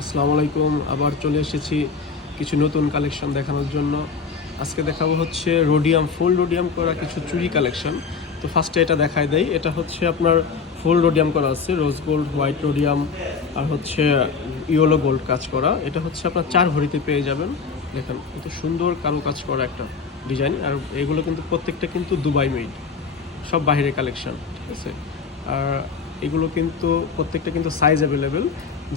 আসসালামু আলাইকুম। আবার চলে এসেছি কিছু নতুন কালেকশন দেখানোর জন্য। আজকে দেখাবো হচ্ছে রোডিয়াম, ফুল রোডিয়াম করা কিছু চুড়ি কালেকশন। তো ফার্স্টে এটা দেখায় দেই। এটা হচ্ছে আপনার ফুল রোডিয়াম করা আছে, রোজ গোল্ড, হোয়াইট রোডিয়াম আর হচ্ছে ইয়েলো গোল্ড কাজ করা। এটা হচ্ছে আপনার 4 ভরিতে পেয়ে যাবেন। দেখেন কত সুন্দর কারু কাজ করা একটা ডিজাইন। আর এগুলো কিন্তু প্রত্যেকটা কিন্তু দুবাই মেড, সব বাইরের কালেকশন, ঠিক আছে। আর এগুলো কিন্তু প্রত্যেকটা কিন্তু সাইজ অ্যাভেলেবেল,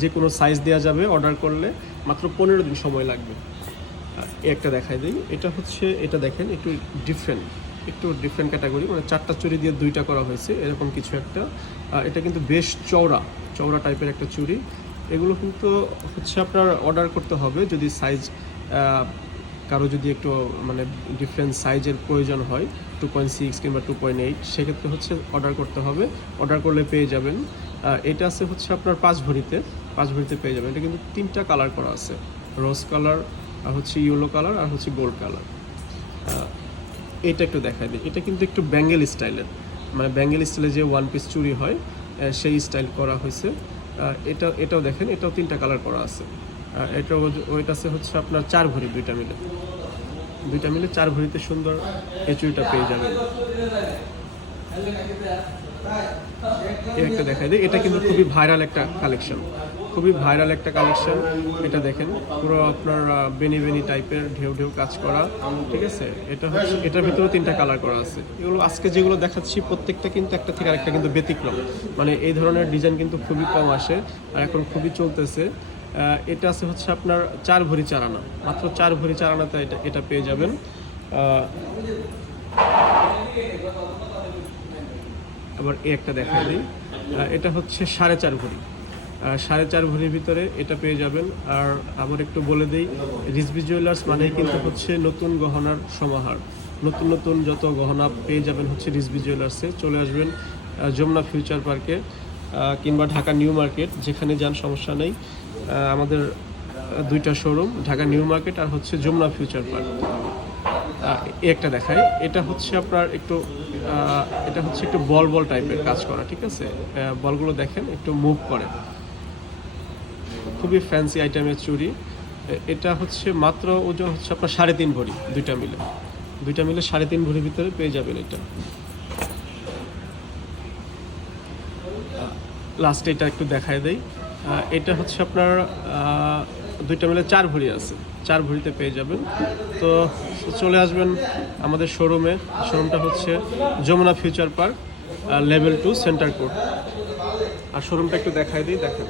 যে কোনো সাইজ দেওয়া যাবে অর্ডার করলে, মাত্র 15 দিন সময় লাগবে। একটা দেখাই দিই। এটা হচ্ছে, এটা দেখেন একটু ডিফারেন্ট ক্যাটাগরি, মানে 4টা চুড়ি দিয়ে 2টা করা হয়েছে এরকম কিছু একটা। এটা কিন্তু বেশ চওড়া টাইপের একটা চুড়ি। এগুলো কিন্তু হচ্ছে আপনার অর্ডার করতে হবে যদি সাইজ, কারো যদি একটু মানে ডিফারেন্ট সাইজের প্রয়োজন হয়, 2.6 কিংবা 2.8, সেক্ষেত্রে হচ্ছে অর্ডার করতে হবে। অর্ডার করলে পেয়ে যাবেন। এটা আছে হচ্ছে আপনার 5 ভরিতে পেয়ে যাবেন। এটা কিন্তু 3টা কালার করা আছে, রোজ কালার আর হচ্ছে ইয়েলো কালার আর হচ্ছে গোল্ড কালার। এটা একটু দেখাই দিই। এটা কিন্তু একটু ব্যাঙ্গেল স্টাইলের, মানে ব্যাঙ্গেল স্টাইলে যে ওয়ান পিস চুড়ি হয় সেই স্টাইল করা হয়েছে। এটাও দেখেন, এটাও 3টা কালার করা আছে। এটা ওয়েট আছে হচ্ছে আপনার 4 ভরি, দুইটা মিলে 4 ভরিতে সুন্দর এই চুড়িটা পেয়ে যাবেন। একটা দেখাই দিই। এটা কিন্তু খুবই ভাইরাল একটা কালেকশন, এটা দেখেন পুরো আপনার বেনি টাইপের ঢেউ ঢেউ কাজ করা, ঠিক আছে। এটা হচ্ছে, এটার ভিতরেও 3টা কালার করা আছে। এগুলো আজকে যেগুলো দেখাচ্ছি প্রত্যেকটা কিন্তু একটা থেকে আরেকটা কিন্তু ব্যতিক্রম, মানে এই ধরনের ডিজাইন কিন্তু খুবই কম আসে আর এখন খুবই চলতেছে। এটা আছে হচ্ছে আপনার 4 ভরি 4 আনা, মাত্র 4 ভরি 4 আনাতে এটা পেয়ে যাবেন। আবার একটা দেখাই দিই। এটা হচ্ছে 4.5 ভরি, 4.5 ভরির ভিতরে এটা পেয়ে যাবেন। আর আবার একটু বলে দিই, রিজভি জুয়েলার্স মানেই কিন্তু হচ্ছে নতুন গহনার সমাহার। নতুন যত গহনা পেয়ে যাবেন হচ্ছে রিজভি জুয়েলার্সে। চলে আসবেন যমুনা ফিউচার পার্কে কিংবা ঢাকা নিউ মার্কেট, যেখানে যান সমস্যা নেই। আমাদের 2টা শোরুম, ঢাকা নিউ মার্কেট আর হচ্ছে যমুনা ফিউচার পার্ক। একটা দেখাই। এটা হচ্ছে আপনার একটু বল টাইপের কাজ করা, ঠিক আছে। বলগুলো দেখেন একটু মুভ করে, খুবই ফ্যান্সি আইটেমের চুড়ি। এটা হচ্ছে মাত্র ওজন হচ্ছে আপনার 3.5 ভরি, দুইটা মিলে 3.5 ভরির ভিতরে পেয়ে যাবেন এটা। লাস্টে এটা একটু দেখায় দেই। এটা হচ্ছে আপনার দুইটা মিলে 4 ভরি আছে, 4 ভরিতে পেয়ে যাবেন। তো চলে আসবেন আমাদের শোরুমটা হচ্ছে Jamuna future park, level 2, centre court. আর শোরুমটা একটু দেখায় দিই, দেখেন।